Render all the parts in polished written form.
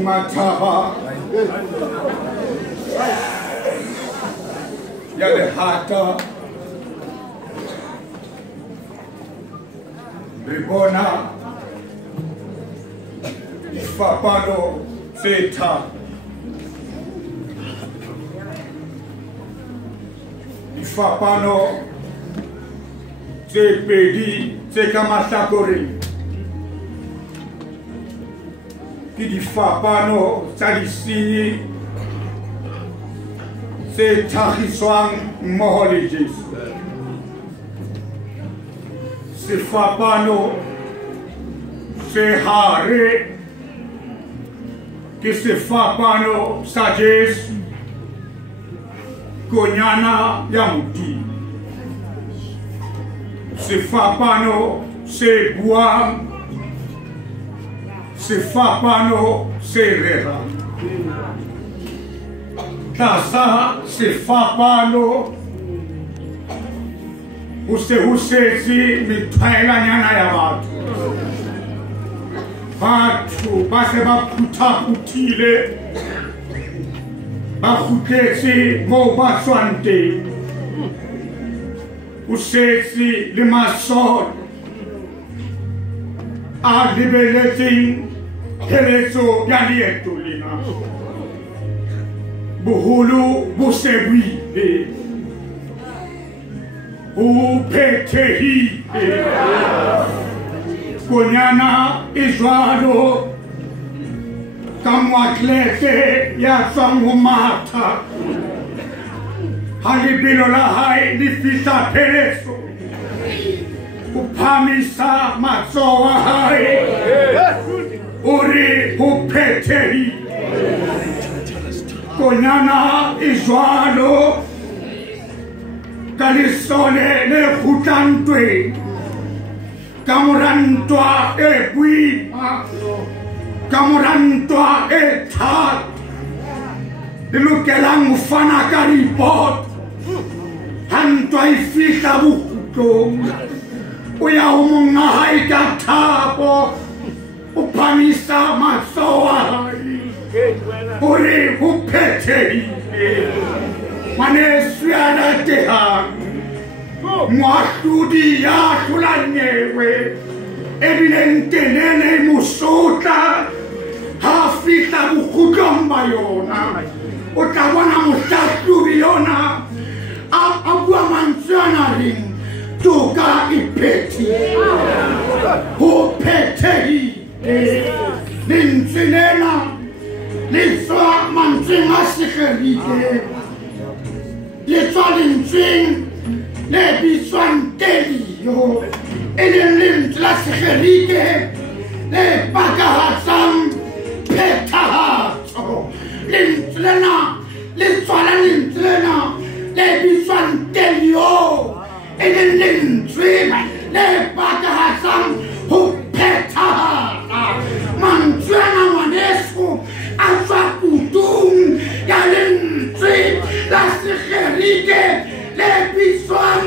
Mataba. Il y a des hâtes. Ribona. Fapano. Zeta. Fapano. Zepedi. Zekamasakori. Qui dit Fapano, ça dit signé, c'est Tariswang Moholigis. C'est Fapano, c'est Haré, qui c'est Fapano, sagesse, Konyana Yamuti. C'est Fapano, c'est Bois. C'est Fapano, c'est Rera. Ça, c'est Fapano. Ou c'est si, mais Taïla Nyana Yabat. Batu, parce va puta putile. Bakute si, mo baswante. Ou c'est si, le maçon. A liberating. Teleso Yalietulina Buhulu Busewi Upetehi Konyana Isrado Kamwatlete Yasamumata Halibilola Hai Nifisa Teleso Upamisa Matsoa Hai Uri Upeteri Konyana Isrado Kalisone Le Hutantwe Kamurantwa Ebui Kamurantwa Etat Lukelang Mufana Karipot Hantwa Ifika Bukuto Uya Umunga Haikatapo Upamisa Masoa Uri Upeteri Maneswiana Teha Mwastudi ya Sulanewe Evidente Nene Musota Hafita Bukugamba Yona Utawana Musatu Yona Abwa Manzana Ring Toka Ipeti Upeteri Linsinena Liswa Manzinga Sikerike Liswa Linsin Lebiswan Telio Elin La Sikerike Le Bagahasam Petahato Linslena Liswa Linslena Lebiswan Telio Elin Linsin Le Bagahasam Petahato Manzuana Manesco Afakutum Yalensi La Sikerike Le Bison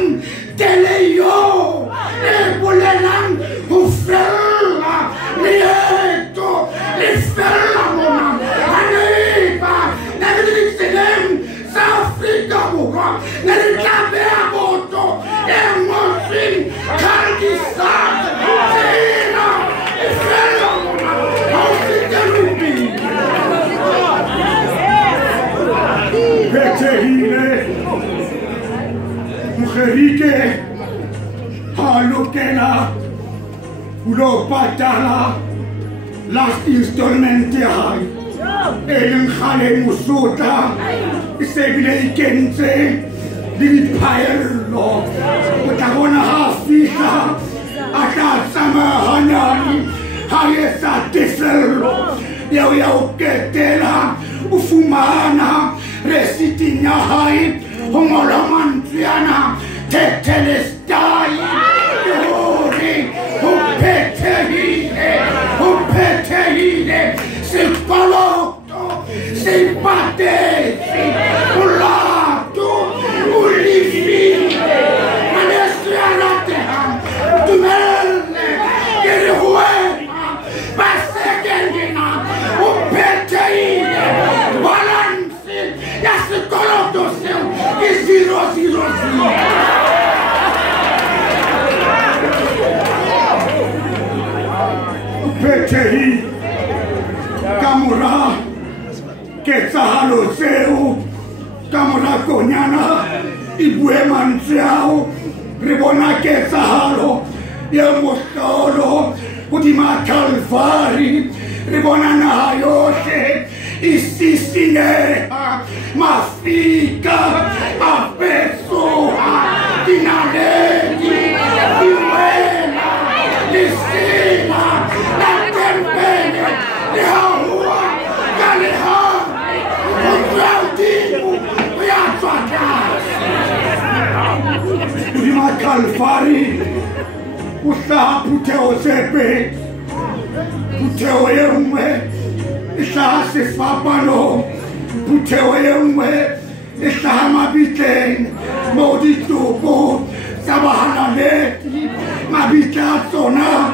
Teleo Le Bolelang Ufella Lieto Le Fella Mona Aneba Nelixidem Safrika Buka Nelikabe Aboto Emosin Kalkistan Sina Fella Mona Ausiterubi Petehine Mujerike Halukela Ulo Patala Las Instrumentia Elen Khale Musuta Isebile Ikense Limit Paelo Utagona Hafika Ata Sama Hanani Hayesa Teselo Yau Ketela Ufumana Resitinya Hai Homolomantiana Tetelestai Yori Upetehine Sipaloto Sipate Ulato Ulifine Manesiana Teham Tumele Kirihuema Pasekendina Upet hii kamura kesahalo seu kamura konyana ibue manziao ribona kesahalo ya mostolo udima kalvari ribona na hayoshe isisineha mafika apesoha dinaleti iwena lisina na tempene lehahua kaleha utrautimu yatwatas udima kalvari usaha puteo sepe puteo yemwe isaha sefapano puteo yemwe isaha mabiten moditupo sabahanaleti mabitatona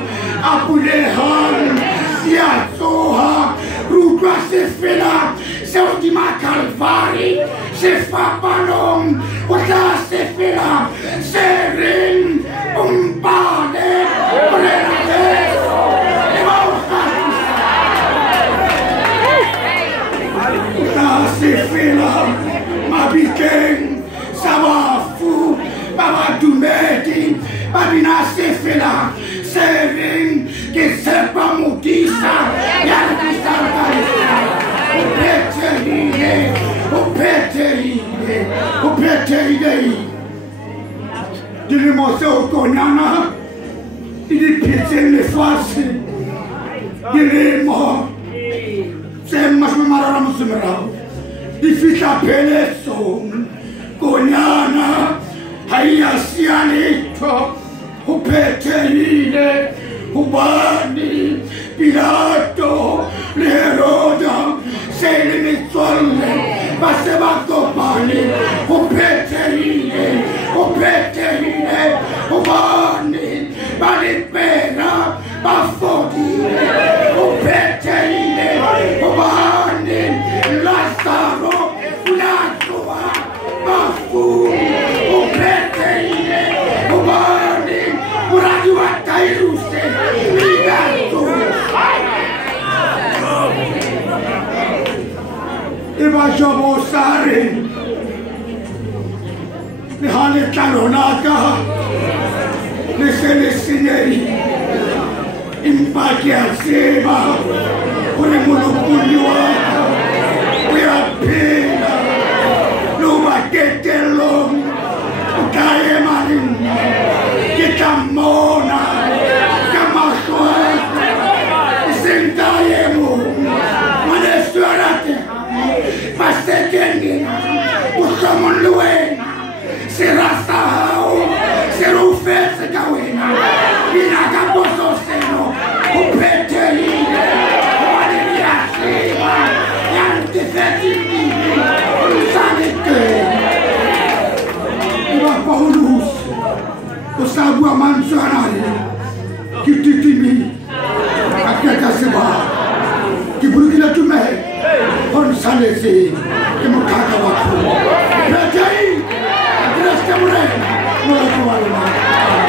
apulehan siatsoha rudwa sefela seudima kalvari sefapanom usaha sefela serin umpane prenateso sefela mabikeng sabafu babadumeti babina sefela sering kesepa mukisa yarkisalkaisa upeteride dilimoseo konyana idipitsen nefasi dilimo mas memarara musumera difita peleso konyana hayasianito upeterine ubani Pilato Heroda selimitswalle basebakopani upeterine ubani balipera bafodile upeterine ubani Lazaro unatoa bafu upeterine ubani muradi wa tairuse ligato Iba sare le hale talonaka le celestinei impaki aseba ore monopoliwa ora pena lo baketelo ukaye marin kitamona kamaswa sentayemo manesuarate pasekeni usomon luena serasao serufese kawena inakaposo seno upeterine waliliasima yantifetinini usanike iba Paulus usabua mansuanari kititimi akakaseba kiburukila tume honsalesi kimukaka watu Rajai Address Kamure Mula Kuala